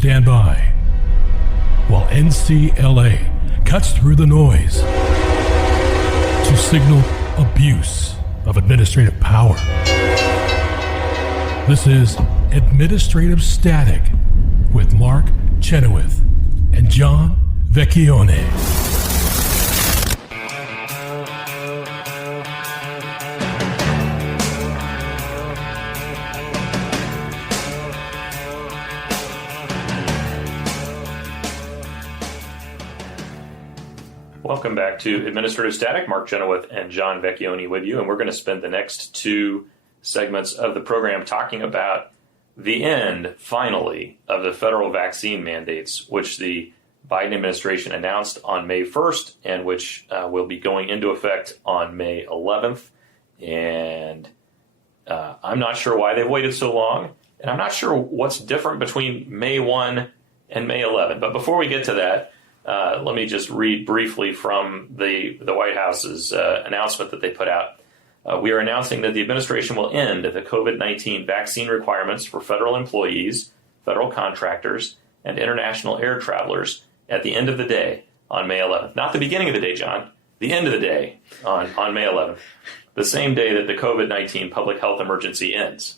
stand by while NCLA cuts through the noise to signal abuse of administrative power. This is Administrative Static with Mark Chenoweth and John Vecchione. Welcome back to Administrative Static. Mark Chenoweth and John Vecchione with you, and we're going to spend the next two segments of the program talking about the end, finally, of the federal vaccine mandates, which the Biden administration announced on May 1st and which will be going into effect on May 11th. And I'm not sure why they've waited so long, and I'm not sure what's different between May 1 and May 11. But before we get to that, let me just read briefly from the White House's announcement that they put out. We are announcing that the administration will end the COVID-19 vaccine requirements for federal employees, federal contractors, and international air travelers at the end of the day on May 11th. Not the beginning of the day, John. The end of the day on May 11th, the same day that the COVID-19 public health emergency ends.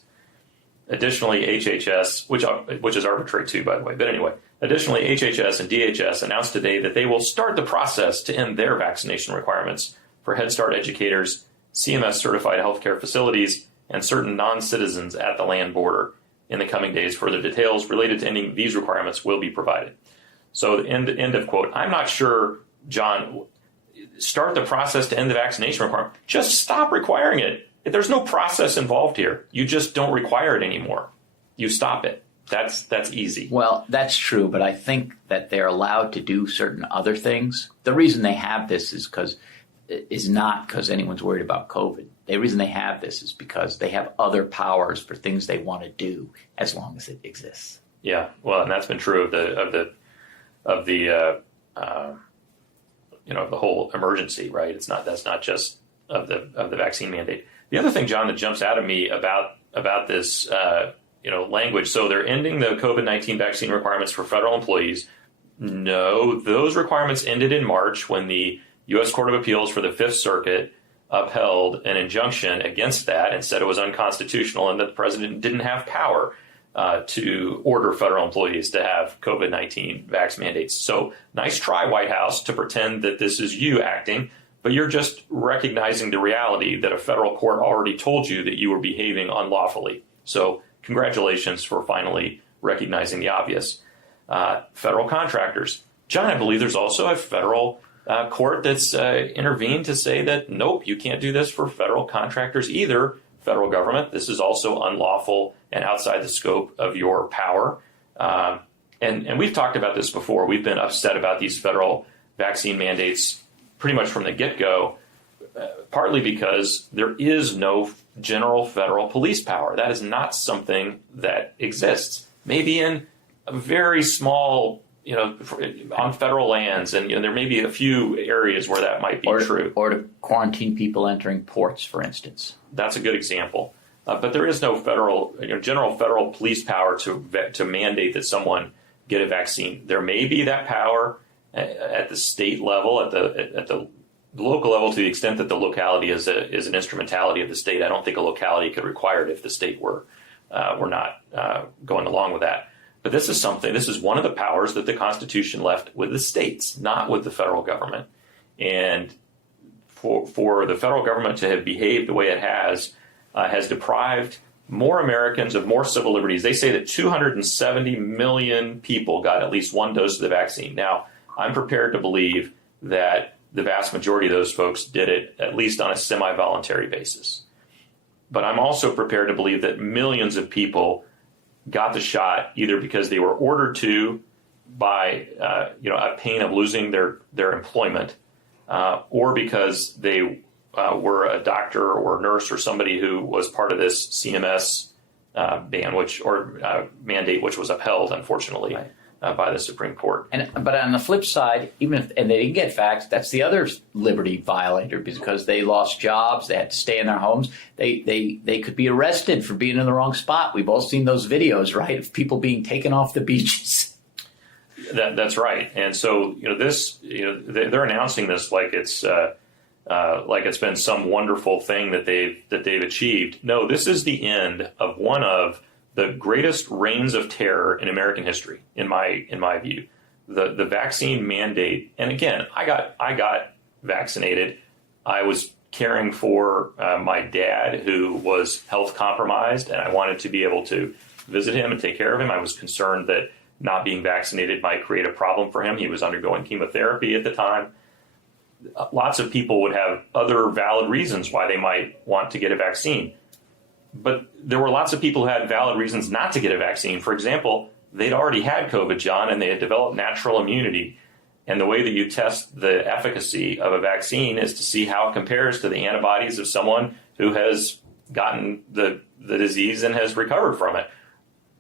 Additionally, HHS, which is arbitrary too, by the way, but anyway, additionally, HHS and DHS announced today that they will start the process to end their vaccination requirements for Head Start educators, CMS-certified healthcare facilities, and certain non-citizens at the land border. In the coming days, further details related to ending these requirements will be provided. So, end of quote. I'm not sure, John, start the process to end the vaccination requirement. Just stop requiring it. There's no process involved here. You just don't require it anymore. You stop it. That's easy. Well, that's true, but I think that they're allowed to do certain other things. The reason they have this is not because anyone's worried about COVID. The reason they have this is because they have other powers for things they want to do as long as it exists. Yeah, well, and that's been true of the whole emergency, right? That's not just of the vaccine mandate. The other thing, John, that jumps out at me about this language. So they're ending the COVID-19 vaccine requirements for federal employees. No, those requirements ended in March when the U.S. Court of Appeals for the Fifth Circuit upheld an injunction against that and said it was unconstitutional and that the president didn't have power to order federal employees to have COVID-19 vax mandates. So nice try, White House, to pretend that this is you acting, but you're just recognizing the reality that a federal court already told you that you were behaving unlawfully. So congratulations for finally recognizing the obvious. Federal contractors. John, I believe there's also a federal court that's intervened to say that, nope, you can't do this for federal contractors either, federal government. This is also unlawful and outside the scope of your power. And we've talked about this before. We've been upset about these federal vaccine mandates pretty much from the get-go, partly because there is no general federal police power. That is not something that exists. Maybe in a very small, on federal lands, and there may be a few areas where that might be true. Or to quarantine people entering ports, for instance. That's a good example. But there is no federal, general federal police power to mandate that someone get a vaccine. There may be that power at the state level, at the local level, to the extent that the locality is an instrumentality of the state. I don't think a locality could require it if the state were not going along with that. But this is one of the powers that the Constitution left with the states, not with the federal government. And for the federal government to have behaved the way it has deprived more Americans of more civil liberties. They say that 270 million people got at least one dose of the vaccine. Now, I'm prepared to believe that the vast majority of those folks did it at least on a semi-voluntary basis. But I'm also prepared to believe that millions of people got the shot either because they were ordered to by a pain of losing their employment, or because they were a doctor or nurse or somebody who was part of this CMS mandate, which was upheld, unfortunately, by the Supreme Court. But on the flip side, even if they didn't get vaxxed, that's the other liberty violator, because they lost jobs, they had to stay in their homes. They could be arrested for being in the wrong spot. We've all seen those videos, right, of people being taken off the beaches That's right. And so, they're announcing this like it's been some wonderful thing that they've achieved. No, this is the end of one of the greatest reigns of terror in American history, in my view. The vaccine mandate. And again, I got vaccinated. I was caring for my dad, who was health compromised, and I wanted to be able to visit him and take care of him. I was concerned that not being vaccinated might create a problem for him. He was undergoing chemotherapy at the time. Lots of people would have other valid reasons why they might want to get a vaccine. But there were lots of people who had valid reasons not to get a vaccine. For example, they'd already had COVID, John, and they had developed natural immunity. And the way that you test the efficacy of a vaccine is to see how it compares to the antibodies of someone who has gotten the disease and has recovered from it.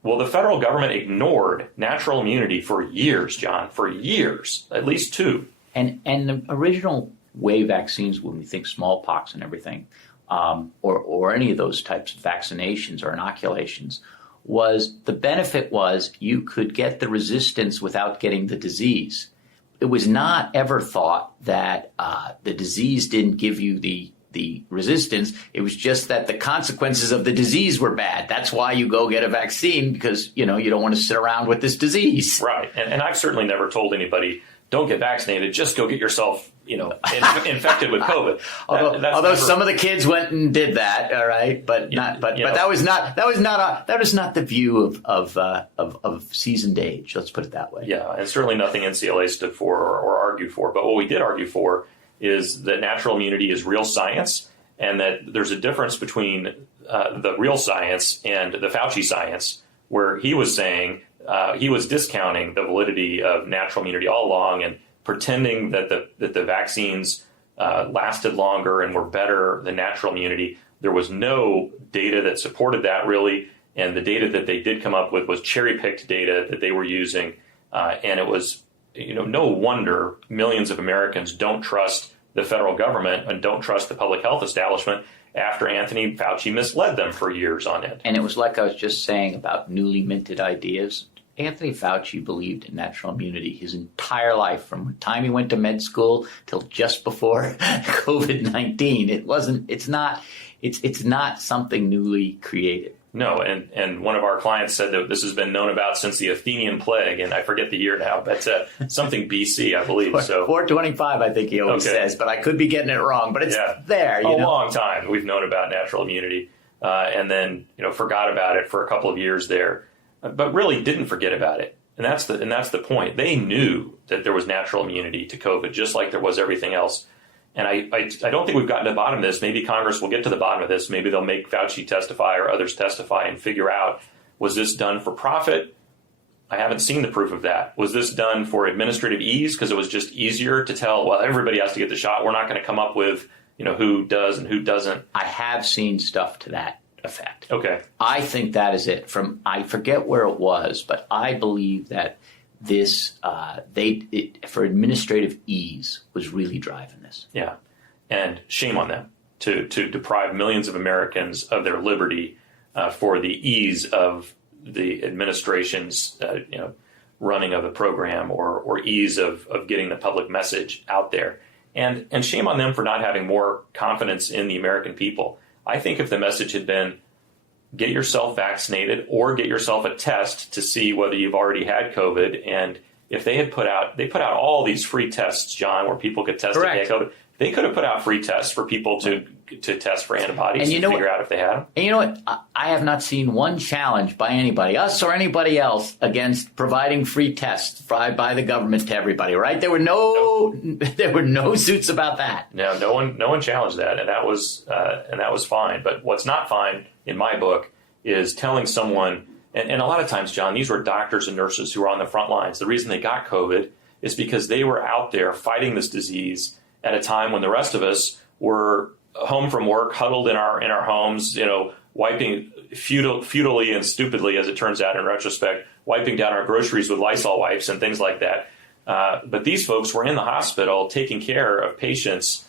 Well, the federal government ignored natural immunity for years, John, for years, at least 2. And the original way vaccines, when we think smallpox and everything, or any of those types of vaccinations or inoculations, was the benefit was you could get the resistance without getting the disease. It was not ever thought that the disease didn't give you the resistance. It was just that the consequences of the disease were bad. That's why you go get a vaccine, because, you don't want to sit around with this disease. Right. And I've certainly never told anybody, don't get vaccinated, just go get yourself, infected with COVID. Although some of the kids went and did that, all right, but that was not the view of seasoned age. Let's put it that way. Yeah, and certainly nothing NCLA stood for or argued for. But what we did argue for is that natural immunity is real science, and that there's a difference between the real science and the Fauci science, where he was saying he was discounting the validity of natural immunity all along and pretending that the vaccines lasted longer and were better than natural immunity. There was no data that supported that, really, and the data that they did come up with was cherry-picked data that they were using, and it was no wonder millions of Americans don't trust the federal government and don't trust the public health establishment after Anthony Fauci misled them for years on end. And it was like I was just saying about newly minted ideas. Anthony Fauci believed in natural immunity his entire life, from the time he went to med school till just before COVID-19. It's not something newly created. No, and one of our clients said that this has been known about since the Athenian plague, and I forget the year now, but something BC, I believe. So 425, I think he always says, but I could be getting it wrong. But it's there. A long time we've known about natural immunity, and then forgot about it for a couple of years there, but really didn't forget about it. And that's the point. They knew that there was natural immunity to COVID, just like there was everything else. And I don't think we've gotten to the bottom of this. Maybe Congress will get to the bottom of this. Maybe they'll make Fauci testify or others testify and figure out, was this done for profit? I haven't seen the proof of that. Was this done for administrative ease because it was just easier to tell, well, everybody has to get the shot. We're not going to come up with, who does and who doesn't. I have seen stuff to that effect. Okay. I think that is it. I forget where it was, but I believe that this for administrative ease was really driving this. Yeah, and shame on them to deprive millions of Americans of their liberty for the ease of the administration's running of the program or ease of getting the public message out there, and shame on them for not having more confidence in the American people. I think if the message had been, get yourself vaccinated or get yourself a test to see whether you've already had COVID. And if they put out all these free tests, John, where people could test if they had COVID, they could have put out free tests for people to test for antibodies and figure out if they had them. And you know what? I have not seen one challenge by anybody, us or anybody else, against providing free tests by the government to everybody. Right? There were no suits about that. No, no one challenged that, and that was fine. But what's not fine, in my book, is telling someone, and a lot of times, John, these were doctors and nurses who were on the front lines. The reason they got COVID is because they were out there fighting this disease at a time when the rest of us were home from work, huddled in our homes, wiping futilely and stupidly, as it turns out in retrospect, wiping down our groceries with Lysol wipes and things like that. But these folks were in the hospital taking care of patients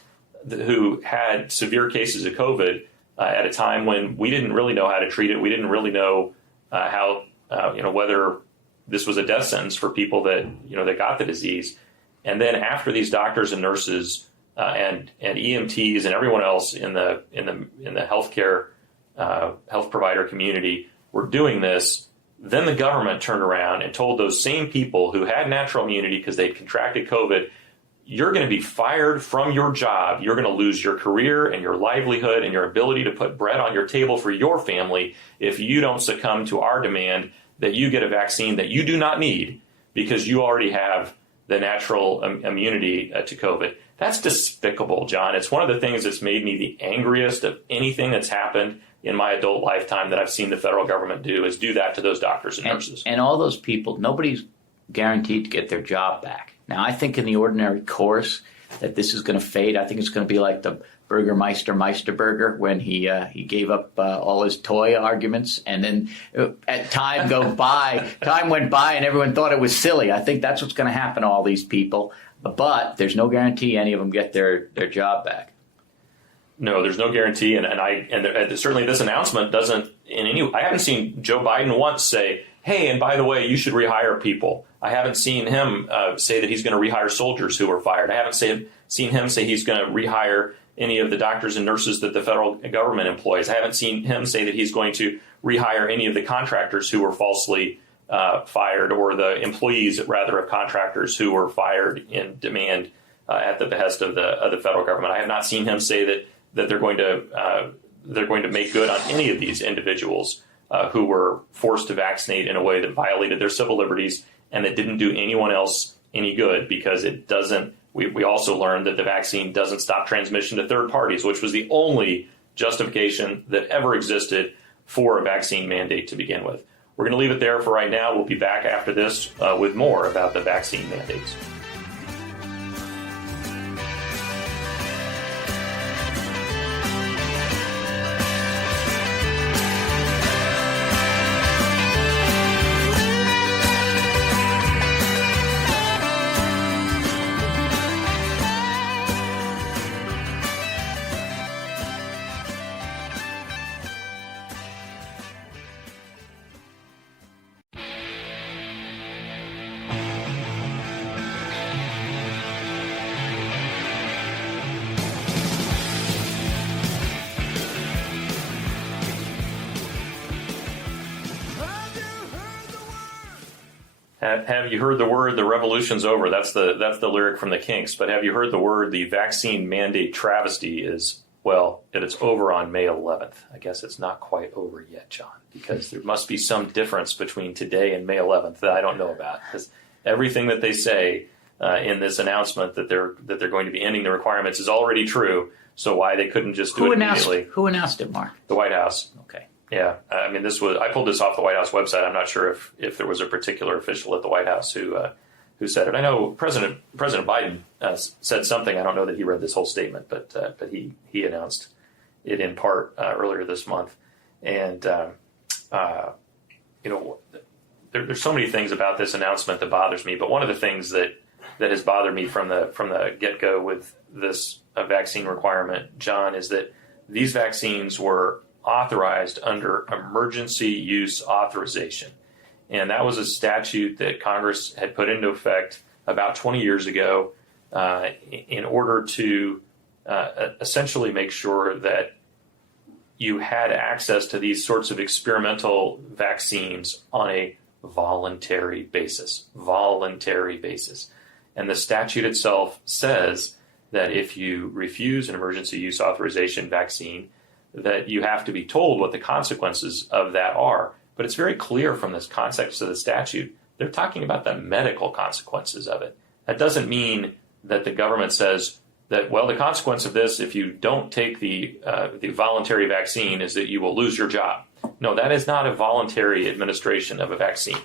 who had severe cases of COVID at a time when we didn't really know how to treat it. We didn't really know how, whether this was a death sentence for people that, that got the disease. And then after these doctors and nurses and EMTs and everyone else in the healthcare health provider community were doing this, then the government turned around and told those same people who had natural immunity because they'd contracted COVID, you're going to be fired from your job. You're going to lose your career and your livelihood and your ability to put bread on your table for your family if you don't succumb to our demand that you get a vaccine that you do not need because you already have the natural immunity to COVID. That's despicable, John. It's one of the things that's made me the angriest of anything that's happened in my adult lifetime that I've seen the federal government do, is do that to those doctors and nurses. And all those people, nobody's guaranteed to get their job back. Now, I think in the ordinary course that this is going to fade. I think it's going to be like the Meisterburger when he gave up all his toy arguments, and then time went by and everyone thought it was silly. I think that's what's going to happen to all these people. But there's no guarantee any of them get their job back. No, there's no guarantee, and certainly this announcement doesn't I haven't seen Joe Biden once say, hey, and by the way, you should rehire people. I haven't seen him say that he's going to rehire soldiers who were fired. I haven't seen him say he's going to rehire any of the doctors and nurses that the federal government employs. I haven't seen him say that he's going to rehire any of the contractors who were falsely fired, or the employees, rather, of contractors who were fired in demand at the behest of the federal government. I have not seen him say that they're going to make good on any of these individuals who were forced to vaccinate in a way that violated their civil liberties and that didn't do anyone else any good, because it doesn't. We also learned that the vaccine doesn't stop transmission to third parties, which was the only justification that ever existed for a vaccine mandate to begin with. We're going to leave it there for right now. We'll be back after this with more about the vaccine mandates. Have you heard the word, the revolution's over? That's the lyric from the Kinks. But have you heard the word, the vaccine mandate travesty is, well, it's over on May 11th. I guess it's not quite over yet, John, because there must be some difference between today and May 11th that I don't know about. Because everything that they say in this announcement that they're going to be ending the requirements is already true. So why they couldn't just do it immediately? Who announced it, Mark? The White House. Okay. Yeah, I mean, I pulled this off the White House website. I'm not sure if there was a particular official at the White House who said it. I know President Biden said something. I don't know that he read this whole statement, but he announced it in part earlier this month. And there's so many things about this announcement that bothers me. But one of the things that has bothered me from the get-go with this vaccine requirement, John, is that these vaccines were authorized under emergency use authorization. And that was a statute that Congress had put into effect about 20 years ago in order to essentially make sure that you had access to these sorts of experimental vaccines on a voluntary basis. And the statute itself says that if you refuse an emergency use authorization vaccine, that you have to be told what the consequences of that are. But it's very clear from this context of the statute, they're talking about the medical consequences of it. That doesn't mean that the government says that, well, the consequence of this, if you don't take the voluntary vaccine, is that you will lose your job. No, that is not a voluntary administration of a vaccine.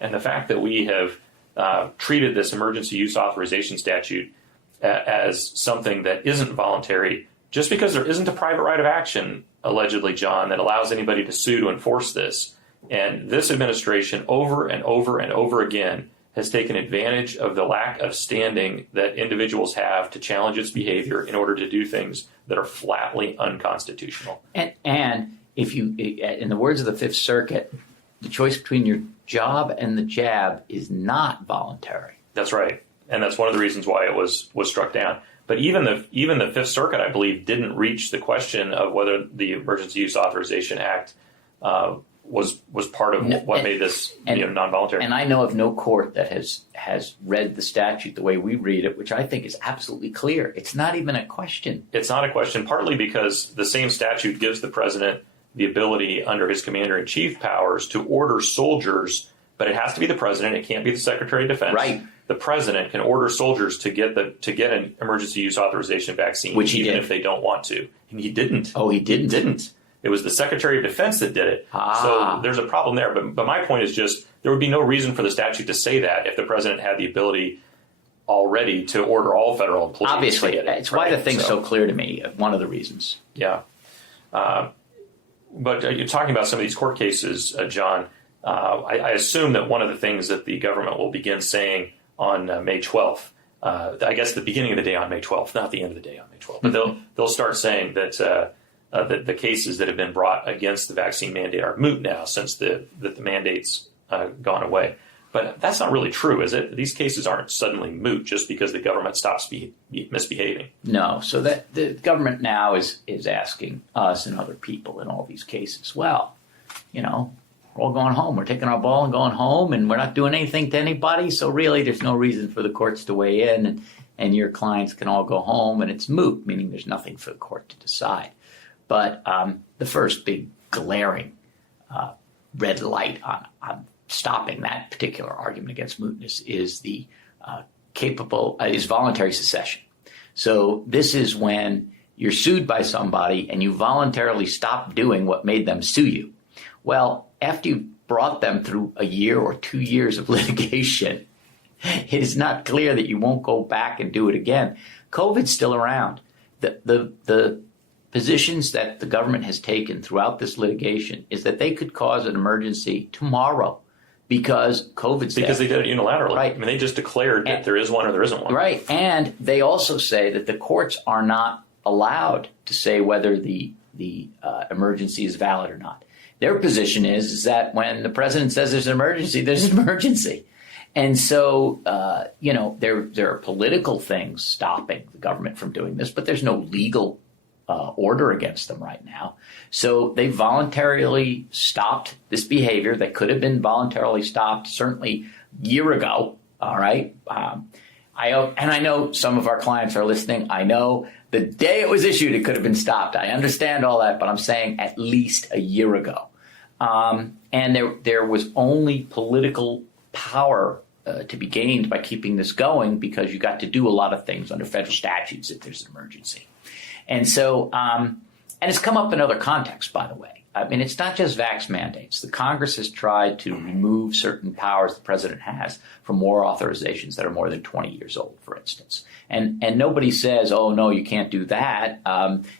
And the fact that we have treated this emergency use authorization statute as something that isn't voluntary, just because there isn't a private right of action, allegedly, John, that allows anybody to sue to enforce this. And this administration, over and over and over again, has taken advantage of the lack of standing that individuals have to challenge its behavior in order to do things that are flatly unconstitutional. And if you, in the words of the Fifth Circuit, the choice between your job and the jab is not voluntary. That's right, and that's one of the reasons why it was struck down. But even the Fifth Circuit, I believe, didn't reach the question of whether the Emergency Use Authorization Act was part of what made this non-voluntary. And I know of no court that has read the statute the way we read it, which I think is absolutely clear. It's not even a question. It's not a question, partly because the same statute gives the president the ability under his commander-in-chief powers to order soldiers, but it has to be the president. It can't be the Secretary of Defense. Right. The president can order soldiers to get an emergency use authorization vaccine, which he even did. If they don't want to. And he didn't. Oh, he didn't? He didn't. It was the Secretary of Defense that did it. So there's a problem there. But my point is just there would be no reason for the statute to say that if the president had the ability already to order all federal employees. Obviously, to get it, it's why the thing's so clear to me. One of the reasons. Yeah. But you're talking about some of these court cases, John. I assume that one of the things that the government will begin saying on May 12th, I guess the beginning of the day on May 12th, not the end of the day on May 12th, but they'll start saying that the cases that have been brought against the vaccine mandate are moot now since the mandate's gone away. But that's not really true, is it? These cases aren't suddenly moot just because the government stops misbehaving. No. So that the government now is asking us and other people in all these cases, well, we're all going home. We're taking our ball and going home, and we're not doing anything to anybody. So really, there's no reason for the courts to weigh in, and your clients can all go home, and it's moot, meaning there's nothing for the court to decide. But the first big glaring red light on stopping that particular argument against mootness is is voluntary secession. So this is when you're sued by somebody and you voluntarily stop doing what made them sue you. Well, after you've brought them through a year or 2 years of litigation, it is not clear that you won't go back and do it again. COVID's still around. The positions that the government has taken throughout this litigation is that they could cause an emergency tomorrow because COVID's there. Because they did it unilaterally. Right. I mean, they just declared that there is one or there isn't one. Right. And they also say that the courts are not allowed to say whether the emergency is valid or not. Their position is that when the president says there's an emergency. And so, there are political things stopping the government from doing this, but there's no legal order against them right now. So they voluntarily stopped this behavior that could have been voluntarily stopped certainly a year ago. All right. I know some of our clients are listening. I know the day it was issued, it could have been stopped. I understand all that, but I'm saying at least a year ago. And there was only political power to be gained by keeping this going because you got to do a lot of things under federal statutes if there's an emergency. And so, and it's come up in other contexts, by the way. I mean, it's not just vax mandates. The Congress has tried to remove certain powers the president has from war authorizations that are more than 20 years old, for instance. And nobody says, oh, no, you can't do that.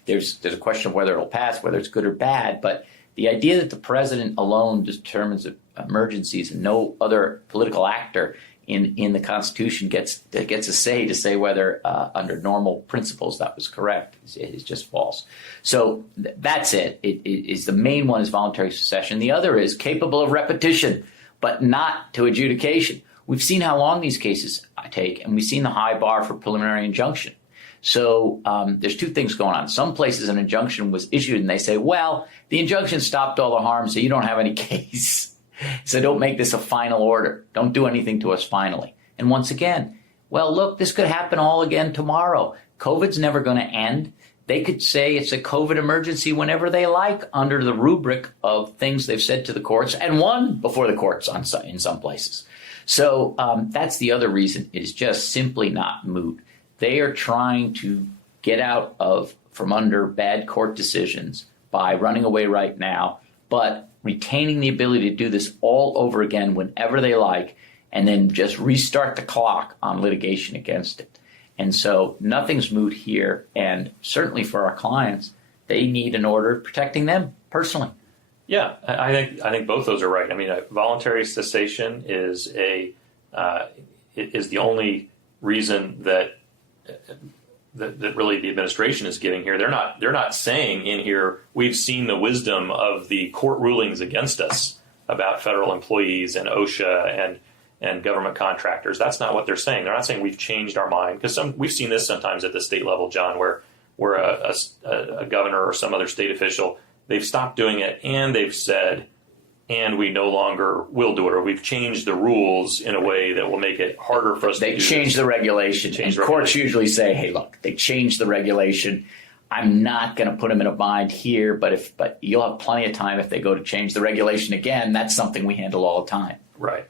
There's a question of whether it'll pass, whether it's good or bad. But the idea that the president alone determines emergencies and no other political actor in the Constitution gets a say to say whether under normal principles that was correct is just false. So that's it. It is the main one is voluntary secession. The other is capable of repetition, but not to adjudication. We've seen how long these cases take, and we've seen the high bar for preliminary injunction. So there's two things going on. Some places an injunction was issued, and they say, well, the injunction stopped all the harm, so you don't have any case. So don't make this a final order. Don't do anything to us finally. And once again, well, look, this could happen all again tomorrow. COVID's never going to end. They could say it's a COVID emergency whenever they like under the rubric of things they've said to the courts and won before the courts in some places. So that's the other reason. It is just simply not moot. They are trying to get out from under bad court decisions by running away right now, but retaining the ability to do this all over again whenever they like, and then just restart the clock on litigation against it. And so nothing's moot here, and certainly for our clients, they need an order protecting them personally. Yeah, I think both those are right. I mean, voluntary cessation is the only reason that really the administration is giving here. They're not saying in here we've seen the wisdom of the court rulings against us. about federal employees and OSHA and government contractors. That's not what they're saying. They're not saying we've changed our mind, because we've seen this sometimes at the state level, John, where a governor or some other state official, they've stopped doing it and they've said, and we no longer will do it, or we've changed the rules in a way that will make it harder for us to do this. They change the regulation. And courts usually say, hey, look, they changed the regulation. I'm not going to put them in a bind here, but you'll have plenty of time if they go to change the regulation again. That's something we handle all the time. Right.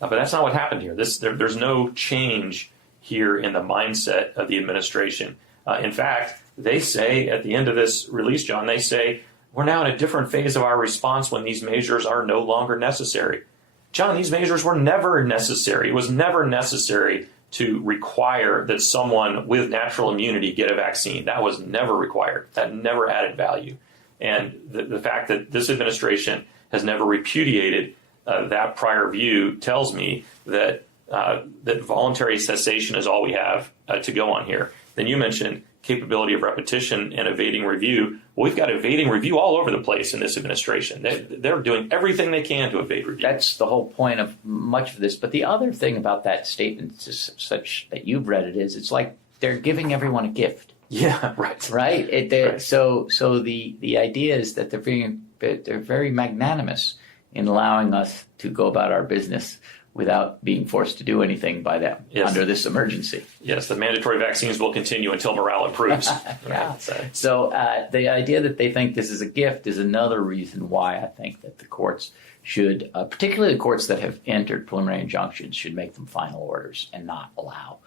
But that's not what happened here. There's no change here in the mindset of the administration. In fact, they say at the end of this release, John, they say, we're now in a different phase of our response when these measures are no longer necessary. John, these measures were never necessary. It was never necessary to require that someone with natural immunity get a vaccine. That was never required. That never added value. And the fact that this administration has never repudiated that prior view tells me that that voluntary cessation is all we have to go on here. Then you mentioned capability of repetition and evading review. Well, we've got evading review all over the place in this administration. They're doing everything they can to evade review. That's the whole point of much of this. But the other thing about that statement, such that you've read it, is it's like they're giving everyone a gift. Yeah, right. Right. Right. So the idea is that they're very magnanimous in allowing us to go about our business without being forced to do anything by them under this emergency. Yes, the mandatory vaccines will continue until morale improves. Yeah. So the idea that they think this is a gift is another reason why I think that the courts should, particularly the courts that have entered preliminary injunctions, should make them final orders and not allow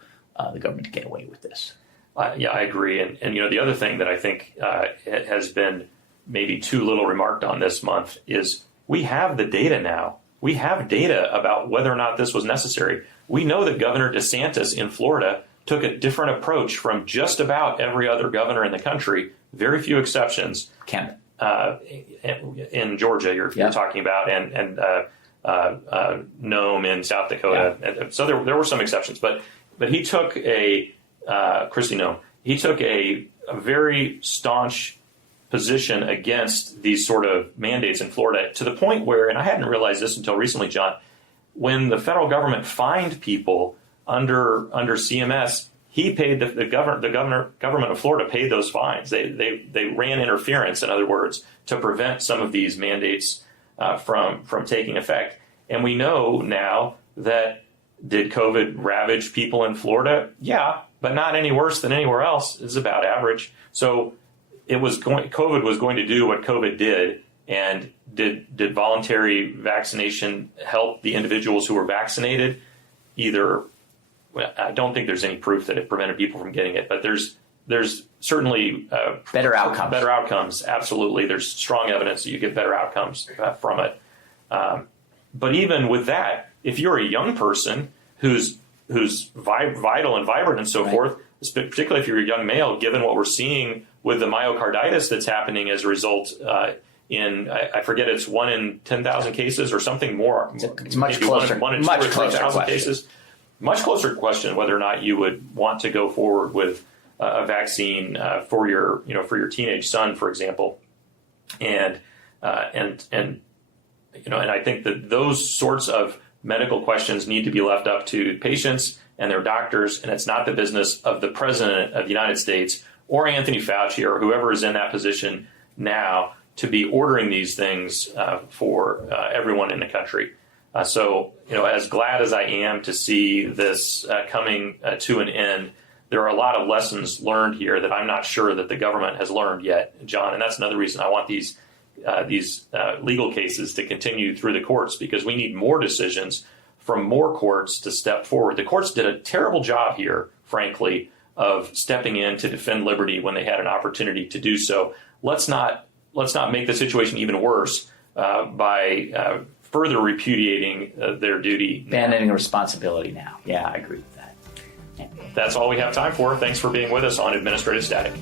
the government to get away with this. Yeah, I agree. And the other thing that I think has been maybe too little remarked on this month is we have the data now. We have data about whether or not this was necessary. We know that Governor DeSantis in Florida took a different approach from just about every other governor in the country, very few exceptions. Kemp. In Georgia, you're talking about, and Nome in South Dakota. Yeah. And so there were some exceptions. But he took Kristi Nome, he took a very staunch position against these sort of mandates in Florida, to the point where, and I hadn't realized this until recently, John, when the federal government fined people under CMS, he paid the government of Florida paid those fines. They ran interference, in other words, to prevent some of these mandates from taking effect. And we know now that, did COVID ravage people in Florida? Yeah, but not any worse than anywhere else. It's about average. So COVID was going to do what COVID did, and did voluntary vaccination help the individuals who were vaccinated? I don't think there's any proof that it prevented people from getting it, but there's certainly better outcomes. Better outcomes, absolutely. There's strong evidence that you get better outcomes from it. But even with that, if you're a young person who's vital and vibrant and so forth, particularly if you're a young male, given what we're seeing with the myocarditis that's happening as a result I forget, it's 1 in 10,000 cases or something more. It's much closer. One in 2 or 3,000 cases. Much closer question whether or not you would want to go forward with a vaccine for your teenage son, for example. And I think that those sorts of medical questions need to be left up to patients and their doctors, and it's not the business of the President of the United States or Anthony Fauci or whoever is in that position now to be ordering these things for everyone in the country. So, as glad as I am to see this coming to an end, there are a lot of lessons learned here that I'm not sure that the government has learned yet, John. And that's another reason I want these legal cases to continue through the courts, because we need more decisions from more courts to step forward. The courts did a terrible job here, frankly, of stepping in to defend liberty when they had an opportunity to do so. Let's not make the situation even worse by further repudiating their duty. Abandoning responsibility now. Yeah, I agree with that. That's all we have time for. Thanks for being with us on Administrative Static.